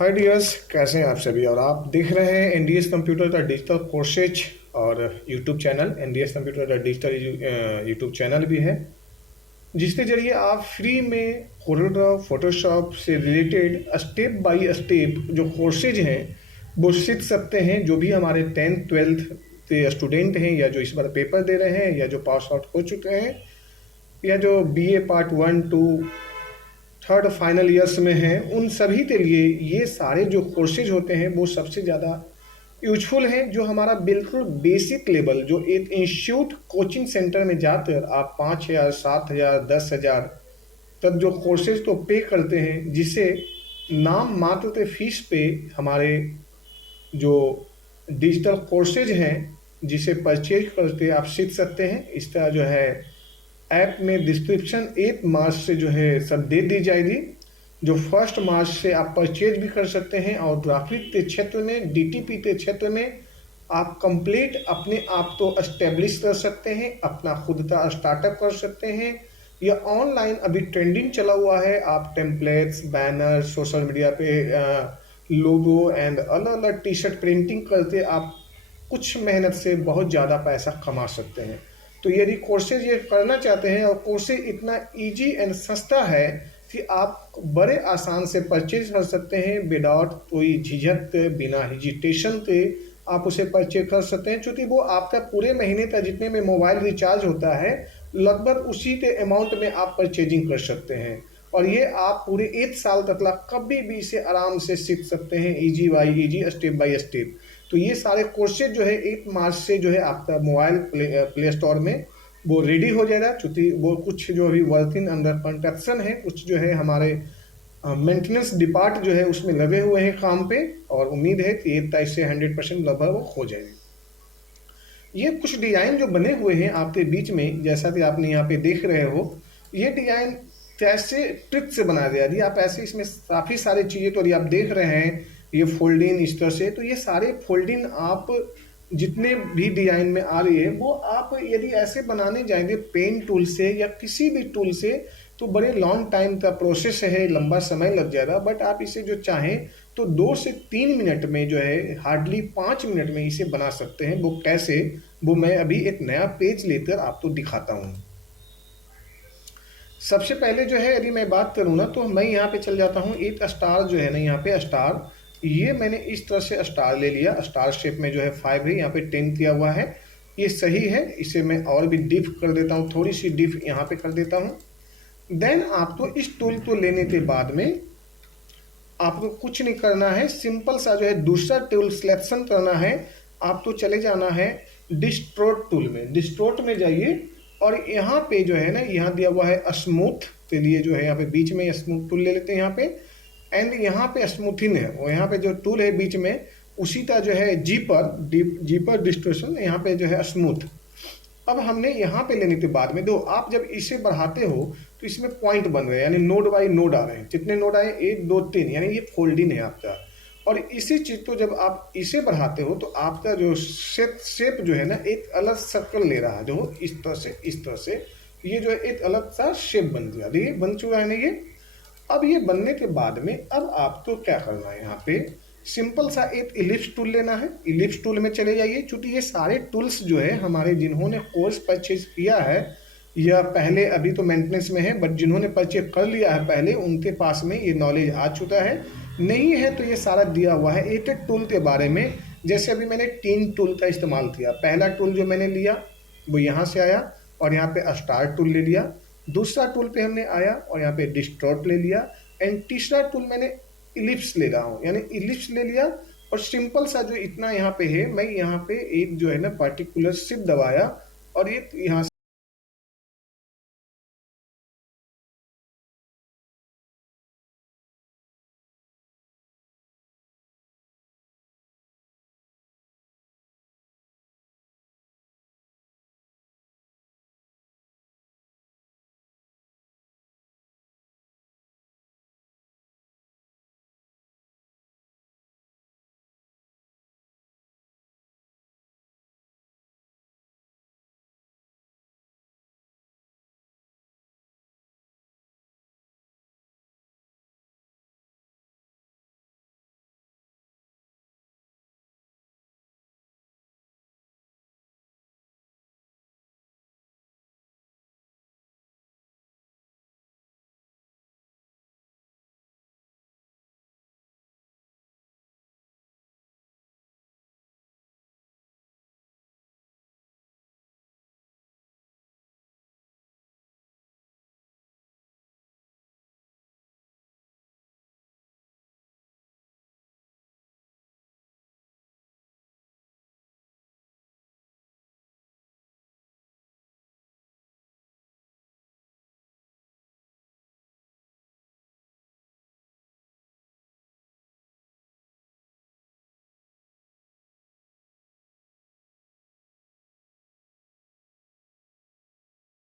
हाय dears, कैसे हैं आप सभी। और आप देख रहे हैं एनडीएस कंप्यूटर का डिजिटल कोर्सेज और यूट्यूब चैनल। एनडीएस कंप्यूटर का डिजिटल यूट्यूब चैनल भी है, जिसके जरिए आप फ्री में कोरोग्राफ फोटोशॉप से रिलेटेड स्टेप बाय स्टेप जो कोर्सेज हैं वो सीख सकते हैं। जो भी हमारे 10th 12th के स्टूडेंट हैं, या जो इस बार पेपर दे रहे हैं, या जो पास आउट हो चुके हैं, या जो BA part 1 2 third final years में हैं, उन सभी के लिए ये सारे जो कोर्सेज होते हैं वो सबसे ज़्यादा यूजफुल हैं। जो हमारा बिल्कुल बेसिक लेवल, जो एक इंस्टीट्यूट कोचिंग सेंटर में जाकर आप 5,000 7,000 10,000 तक जो कोर्सेज तो पे करते हैं, जिसे नाम मात्र के फीस पे हमारे जो डिजिटल कोर्सेज हैं, जिसे परचेज करके आप सीख सकते हैं। इसका जो है ऐप में डिस्क्रिप्शन 8 मार्च से जो है सब दे दी जाएगी। जो 1 मार्च से आप परचेज भी कर सकते हैं, और ग्राफिक के क्षेत्र में, डीटीपी के क्षेत्र में आप कंप्लीट अपने आप को एस्टेब्लिश कर सकते हैं, अपना खुद का स्टार्टअप कर सकते हैं। या ऑनलाइन अभी ट्रेंडिंग चला हुआ है, आप टेम्पलेट्स, बैनर, सोशल मीडिया पे लोगो एंड अलग अलग टी शर्ट प्रिंटिंग करके आप कुछ मेहनत से बहुत ज़्यादा पैसा कमा सकते हैं। तो यदि कोर्सेज ये करना चाहते हैं, और कोर्सेज इतना इजी एंड सस्ता है कि आप बड़े आसान से परचेज कर सकते हैं, विदाउट कोई झिझक के, बिना हिजिटेशन के आप उसे परचेज कर सकते हैं। क्योंकि वो आपका पूरे महीने का जितने में मोबाइल रिचार्ज होता है, लगभग उसी के अमाउंट में आप परचेजिंग कर सकते हैं। और ये आप पूरे 1 साल तक कभी भी इसे आराम से सीख सकते हैं, easy by easy, step by step. तो ये सारे कोर्सेज जो है 8 मार्च से जो है आपका मोबाइल प्ले स्टोर में वो रेडी हो जाएगा। चूँकि वो कुछ जो अभी वर्किंग अंडर कंस्ट्रक्शन है, कुछ जो है हमारे मेंटेनेंस डिपार्ट जो है उसमें लगे हुए हैं काम पे, और उम्मीद है कि 1 तारीख से 100% लगभग वो हो जाएंगे। ये कुछ डिजाइन जो बने हुए हैं आपके बीच में, जैसा कि आपने यहाँ पे देख रहे हो, ये डिजाइन कैसे ट्रिक से बनाया गया। यदि आप ऐसे इसमें काफ़ी सारी चीज़ें, तो यदि आप देख रहे हैं ये फोल्डिंग इस तरह से, तो ये सारे फोल्डिंग आप जितने भी डिजाइन में आ रही है, वो आप यदि ऐसे बनाने जाएंगे पेन टूल से या किसी भी टूल से, तो बड़े लॉन्ग टाइम का प्रोसेस है, लंबा समय लग जाएगा। बट आप इसे जो चाहें तो 2 से 3 मिनट में, जो है हार्डली 5 मिनट में इसे बना सकते हैं। वो कैसे, वो मैं अभी एक नया पेज लेकर आपको दिखाता हूँ। सबसे पहले जो है, यदि मैं बात करूँ ना, तो मैं यहाँ पे चल जाता हूँ। एक स्टार जो है ना, यहाँ पे स्टार, ये मैंने इस तरह से स्टार ले लिया। स्टार शेप में जो है 5 है, यहाँ पे 10 किया हुआ है, ये सही है। इसे मैं और भी डिफ कर देता हूँ, थोड़ी सी डिफ यहाँ पे कर देता हूँ। देन आपको इस टूल को लेने के बाद में आपको कुछ नहीं करना है, सिंपल सा जो है दूसरा टूल सिलेक्शन करना है। आपको चले जाना है डिस्ट्रोट टूल में। डिस्ट्रोट में जाइए, और यहाँ पे जो है ना, यहाँ दिया हुआ है स्मूथ के लिए, जो है यहाँ पे बीच में स्मूथ टूल ले लेते हैं यहाँ पे। एंड यहाँ पे स्मूथिंग है, और यहाँ पे जो टूल है बीच में, उसी का जो है जीपर डिस्ट्रोशन, यहाँ पे जो है स्मूथ। अब हमने यहाँ पे लेने के बाद में, दो आप जब इसे बढ़ाते हो तो इसमें पॉइंट बन रहे हैं, यानी नोड बाई नोड आ रहे हैं। कितने नोड आए, 1 2 3, यानी ये फोल्डिंग है आपका। और इसी चीज को जब आप इसे बढ़ाते हो, तो आपका जो शेप जो है ना, एक अलग सर्कल ले रहा है, जो इस तरह से इस तरह से, ये जो है एक अलग सा शेप बन गया। ये बन चुका है ना ये। अब ये बनने के बाद में, अब आपको क्या करना है, यहाँ पे सिंपल सा एक इलिप्स टूल लेना है। इलिप्स टूल में चले जाइए। चूंकि ये सारे टूल्स जो है हमारे, जिन्होंने कोर्स परचेज किया है, या पहले, अभी तो मेंटेनेंस में है, बट जिन्होंने परचेज कर लिया है पहले, उनके पास में ये नॉलेज आ चुका है। नहीं है तो ये सारा दिया हुआ है एक एक टूल के बारे में। जैसे अभी मैंने 3 टूल का इस्तेमाल किया। पहला टूल जो मैंने लिया वो यहाँ से आया, और यहाँ पे स्टार टूल ले लिया। दूसरा टूल पे हमने आया, और यहाँ पे डिस्टॉर्ट ले लिया। एंड तीसरा टूल मैंने इलिप्स ले रहा हूँ, यानी इलिप्स ले लिया। और सिंपल सा जो इतना यहाँ पे है, मैं यहाँ पे एक जो है ना पर्टिकुलर शिफ्ट दबाया, और ये यहाँ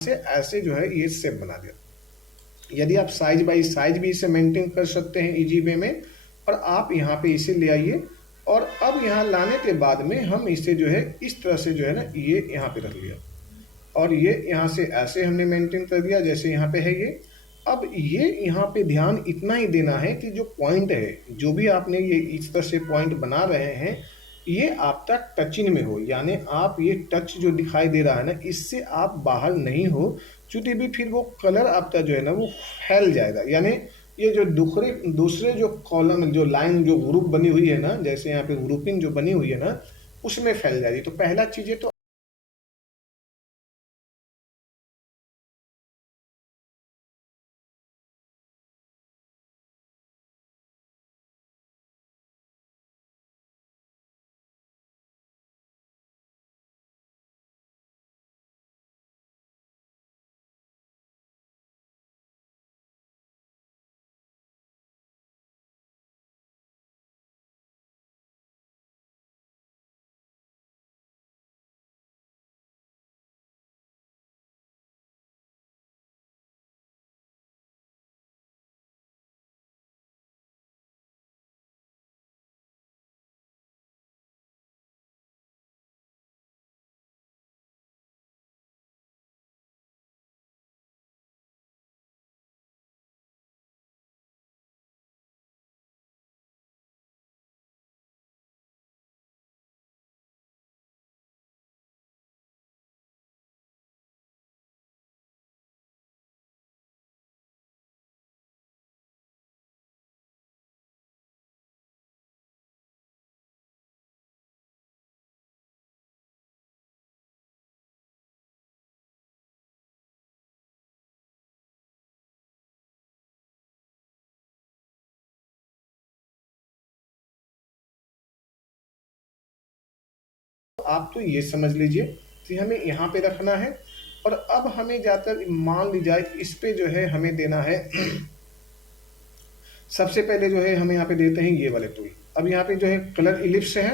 से ऐसे जो है ये शेप बना दिया। यदि आप साइज बाई साइज भी इसे मेंटेन कर सकते हैं इजी वे में, और आप यहाँ पे इसे ले आइए, और अब यहाँ लाने के बाद में हम इसे जो है इस तरह से जो है ना ये यहाँ पे रख लिया, और ये यहाँ से ऐसे हमने मेंटेन कर दिया जैसे यहाँ पे है ये। अब ये यहाँ पे ध्यान इतना ही देना है कि जो पॉइंट है, जो भी आपने ये इस तरह से पॉइंट बना रहे हैं, ये आपका टचिंग में हो, यानी आप ये टच जो दिखाई दे रहा है ना, इससे आप बाहर नहीं हो, चूंकि भी फिर वो कलर आपका जो है ना वो फैल जाएगा, यानी ये जो दूसरे दूसरे जो कॉलम जो लाइन जो ग्रुप बनी हुई है ना, जैसे यहाँ पे ग्रुपिंग जो बनी हुई है ना, उसमें फैल जाएगी। तो पहला चीज़ है तो आप तो ये समझ लीजिए कि हमें यहाँ पे रखना है, और अब हमें जाकर मान ली जाए इस पे जो है हमें देना है सबसे पहले जो है हमें यहाँ पे देते हैं ये वाले टूल। अब यहाँ पे जो है कलर इलिप्स है,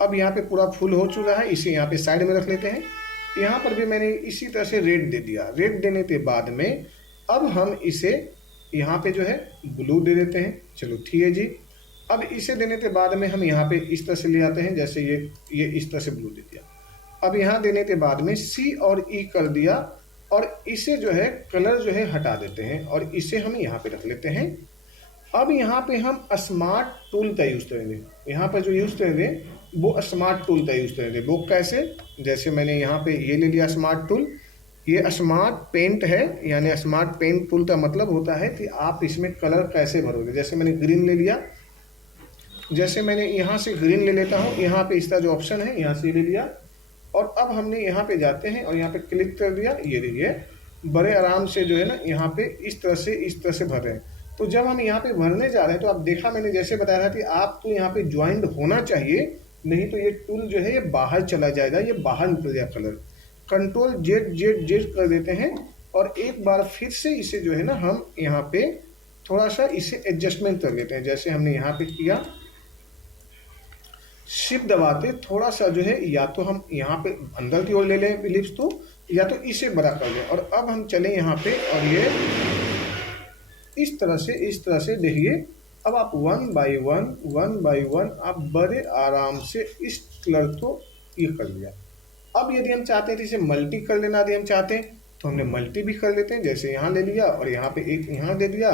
अब यहाँ पे पूरा फुल हो चुका है, इसे यहाँ पे साइड में रख लेते हैं। यहाँ पर भी मैंने इसी तरह से रेड दे दिया। रेड देने के बाद में अब हम इसे यहाँ पे जो है ब्लू दे देते हैं। चलो ठीक है जी। अब इसे देने के बाद में हम यहाँ पे इस तरह से ले आते हैं, जैसे ये इस तरह से ब्लू दे दिया। अब यहाँ देने के बाद में सी और ई कर दिया, और इसे जो है कलर जो है हटा देते हैं, और इसे हम यहाँ पे रख लेते हैं। अब यहाँ पे हम स्मार्ट टूल का यूज़ करेंगे। यहाँ पर जो यूज़ करेंगे वो स्मार्ट टूल का यूज़ करेंगे। वो कैसे? जैसे मैंने यहाँ पे ये ले लिया स्मार्ट टूल, ये स्मार्ट पेंट है, यानी स्मार्ट पेंट टूल का मतलब होता है कि आप इसमें कलर कैसे भरोगे। जैसे मैंने ग्रीन ले लिया, जैसे मैंने यहाँ से ग्रीन ले लेता हूँ, यहाँ पे इसका जो ऑप्शन है यहाँ से ले लिया, और अब हमने यहाँ पे जाते हैं और यहाँ पे क्लिक कर दिया। ये देखिए बड़े आराम से जो है ना यहाँ पे इस तरह से भर रहे हैं। तो जब हम यहाँ पे भरने जा रहे हैं तो आप देखा मैंने जैसे बताया था कि आपको यहाँ पे ज्वाइंट होना चाहिए, नहीं तो ये टूल जो है ये बाहर चला जाएगा, ये बाहर निकल जाएगा colour. Control Z Z Z कर देते हैं, और एक बार फिर से इसे जो है ना हम यहाँ पे थोड़ा सा इसे एडजस्टमेंट कर लेते हैं। जैसे हमने यहाँ पे किया, शिफ्ट दबाते थोड़ा सा जो है, या तो हम यहाँ पे अंदर की ओर ले लें इलिप्स तो, या तो इसे बड़ा कर लें। और अब हम चलें यहाँ पे, और ये इस तरह से देखिए। अब आप वन बाई वन आप बड़े आराम से इस कलर को ये कर लिया। अब यदि हम चाहते हैं तो इसे मल्टी कर लेना, यदि हम चाहते हैं तो हमने मल्टी भी कर लेते हैं। जैसे यहाँ ले लिया, और यहाँ पे एक यहाँ दे दिया,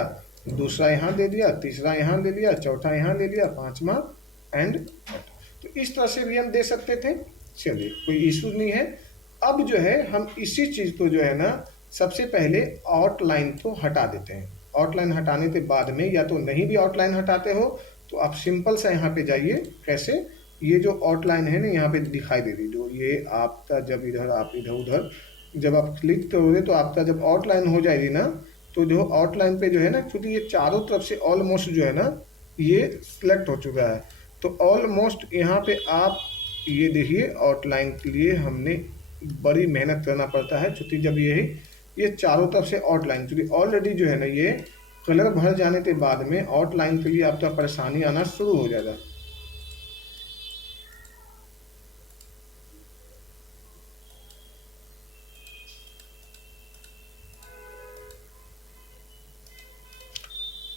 दूसरा यहाँ दे दिया, तीसरा यहाँ दे दिया, चौथा यहाँ दे दिया, पांचवा एंड। तो इस तरह से भी हम दे सकते थे। चलिए कोई इशू नहीं है। अब जो है हम इसी चीज़ को जो है ना सबसे पहले आउटलाइन को हटा देते हैं। आउटलाइन हटाने के बाद में, या तो नहीं भी आउटलाइन हटाते हो तो आप सिंपल सा यहाँ पे जाइए। कैसे? ये जो आउटलाइन है ना यहाँ पे दिखाई दे रही, जो ये आपका जब इधर आप इधर उधर जब आप क्लिक करोगे तो आपका जब आउटलाइन हो जाएगी ना, तो जो आउटलाइन पे जो है ना, क्योंकि ये चारों तरफ से ऑलमोस्ट जो है ना ये सिलेक्ट हो चुका है, तो ऑलमोस्ट यहाँ पे आप ये देखिए आउटलाइन के लिए हमने बड़ी मेहनत करना पड़ता है, क्योंकि जब ये चारों तरफ से आउटलाइन, क्योंकि ऑलरेडी जो है ना ये कलर भर जाने के बाद में आउटलाइन के लिए आपका परेशानी आना शुरू हो जाएगा।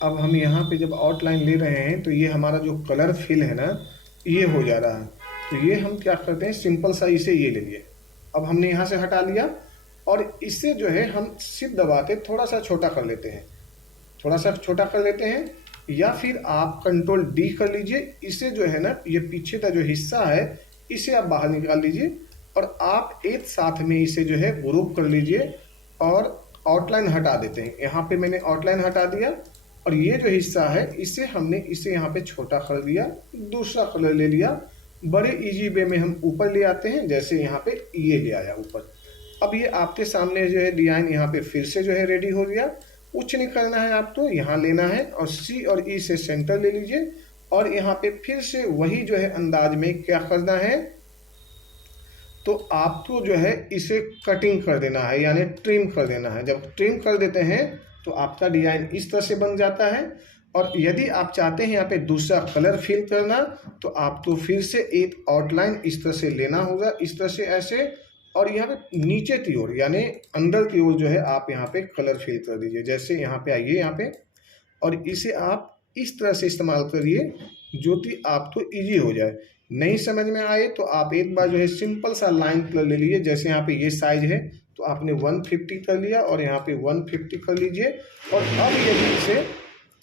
अब हम यहाँ पे जब आउटलाइन ले रहे हैं तो ये हमारा जो कलर फिल है ना, ये हो जा रहा है। तो ये हम क्या करते हैं, सिंपल सा इसे ये ले लिए। अब हमने यहाँ से हटा लिया और इससे जो है हम शिफ्ट दबा के थोड़ा सा छोटा कर लेते हैं, थोड़ा सा छोटा कर लेते हैं, या फिर आप कंट्रोल डी कर लीजिए। इसे जो है ना, ये पीछे का जो हिस्सा है इसे आप बाहर निकाल लीजिए और आप एक साथ में इसे जो है ग्रुप कर लीजिए और आउटलाइन हटा देते हैं। यहाँ पे मैंने आउटलाइन हटा दिया और ये जो हिस्सा है इसे हमने इसे यहाँ पे छोटा कर दिया, दूसरा कलर ले लिया। बड़े इजी वे में हम ऊपर ले आते हैं, जैसे यहाँ पे ये ले आया ऊपर। अब ये आपके सामने जो है डिजाइन यहाँ पे फिर से जो है रेडी हो गया। कुछ नहीं करना है, आपको यहाँ लेना है और सी और ई से सेंटर ले लीजिए और यहाँ पे फिर से वही जो है अंदाज में क्या करना है, तो आपको जो है इसे कटिंग कर देना है, यानी ट्रिम कर देना है। जब ट्रिम कर देते हैं तो आपका डिजाइन इस तरह से बन जाता है। और यदि आप चाहते हैं यहाँ पे दूसरा कलर फिल करना, तो आपको फिर से एक आउटलाइन इस तरह से लेना होगा, इस तरह से ऐसे, और यहाँ पे नीचे की ओर यानी अंदर की ओर जो है आप यहाँ पे कलर फिल कर दीजिए। जैसे यहाँ पे आइए यहाँ पे, और इसे आप इस तरह से इस्तेमाल करिए जो कि आपको इजी हो जाए। नहीं समझ में आए तो आप एक बार जो है सिंपल सा लाइन कलर ले लीजिए। जैसे यहाँ पे ये साइज है तो आपने 150 कर लिया और यहाँ पे 150 कर लीजिए। और अब यदि इसे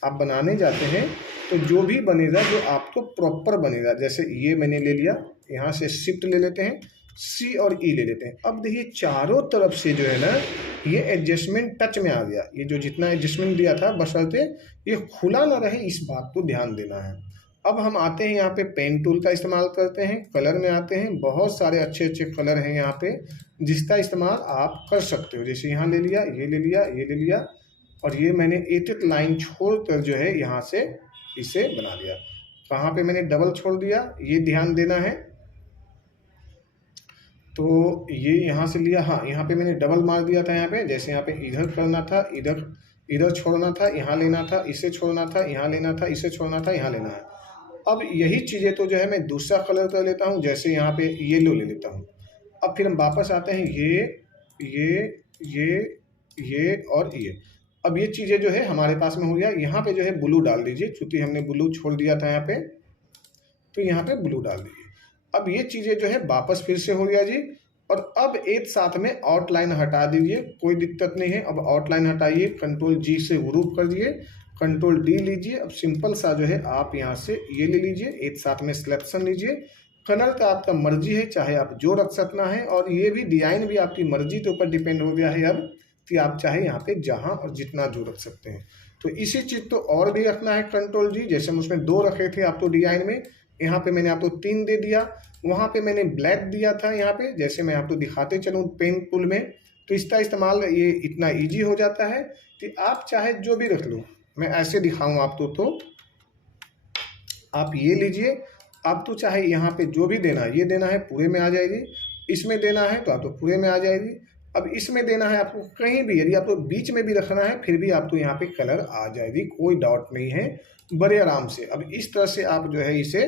आप बनाने जाते हैं तो जो भी बनेगा, जो आपको प्रॉपर बनेगा, जैसे ये मैंने ले लिया, यहाँ से शिफ्ट ले लेते हैं, सी और ई ले लेते हैं। अब देखिए चारों तरफ से जो है ना ये एडजस्टमेंट टच में आ गया। ये जो जितना एडजस्टमेंट दिया था बशर्ते ये खुला ना रहे, इस बात को ध्यान देना है। अब हम आते हैं यहाँ पे पेन टूल का इस्तेमाल करते हैं, कलर में आते हैं। बहुत सारे अच्छे अच्छे कलर हैं यहाँ पे जिसका इस्तेमाल आप कर सकते हो। जैसे यहाँ ले लिया, ये ले लिया, ये ले लिया, और ये मैंने एक एक लाइन छोड़ कर जो है यहाँ से इसे बना लिया। कहाँ पे मैंने डबल छोड़ दिया ये ध्यान देना है। तो ये यहाँ से लिया, हाँ यहाँ पे मैंने डबल मार दिया था यहाँ पे। जैसे यहाँ पे इधर करना था, इधर इधर छोड़ना था, यहाँ लेना था, इसे छोड़ना था, यहाँ लेना था, इसे छोड़ना था, यहाँ लेना है। अब यही चीज़ें तो जो है मैं दूसरा कलर कर लेता हूँ। जैसे यहाँ पे येलो ले लेता हूँ। अब फिर हम वापस आते हैं, ये और ये। अब ये चीज़ें जो है हमारे पास में हो गया। यहाँ पे जो है ब्लू डाल दीजिए, चूँकि हमने ब्लू छोड़ दिया था यहाँ पे, तो यहाँ पे ब्लू डाल दीजिए। अब ये चीज़ें जो है वापस फिर से हो गया जी। और अब एक साथ में आउटलाइन हटा दीजिए, कोई दिक्कत नहीं है। अब आउटलाइन हटाइए, कंट्रोल जी से ग्रुप कर दिए, कंट्रोल डी लीजिए। अब सिंपल सा जो है आप यहाँ से ये ले लीजिए, एक साथ में सिलेक्शन लीजिए। कलर का आपका मर्जी है, चाहे आप जो रख सकना है, और ये भी डिजाइन भी आपकी मर्जी के ऊपर डिपेंड हो गया है अब कि आप चाहे यहाँ पे जहाँ और जितना जो रख सकते हैं। तो इसी चीज़ तो और भी रखना है कंट्रोल जी। जैसे हम उसमें 2 रखे थे आपको डिजाइन में, यहाँ पे मैंने आपको 3 दे दिया। वहाँ पे मैंने ब्लैक दिया था यहाँ पे, जैसे मैं आपको दिखाते चलूँ पेन टूल में। तो इसका इस्तेमाल ये इतना ईजी हो जाता है कि आप चाहे जो भी रख लो। मैं ऐसे दिखाऊँ आपको, तो आप ये लीजिए, आप तो चाहे यहाँ पे जो भी देना है, ये देना है पूरे में आ जाएगी, इसमें देना है तो आपको पूरे में आ जाएगी। अब इसमें देना है आपको कहीं भी, यदि आपको बीच में भी रखना है फिर भी आपको यहाँ पे कलर आ जाएगी, कोई डाउट नहीं है, बड़े आराम से। अब इस तरह से आप जो है इसे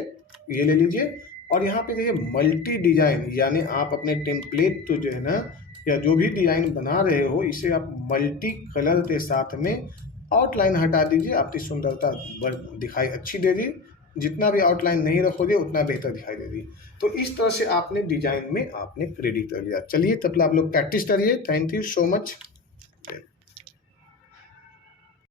ये ले लीजिए। और यहाँ पे देखिए मल्टी डिजाइन, यानी आप अपने टेम्पलेट तो जो है ना, या जो भी डिजाइन बना रहे हो, इसे आप मल्टी कलर के साथ में आउटलाइन हटा दीजिए। आपकी सुंदरता दिखाई अच्छी देगी। जितना भी आउटलाइन नहीं रखोगे उतना बेहतर दिखाई देगी। तो इस तरह से आपने डिजाइन में आपने क्रेडिट कर लिया। चलिए तब आप लोग प्रैक्टिस करिए। Thank you so much.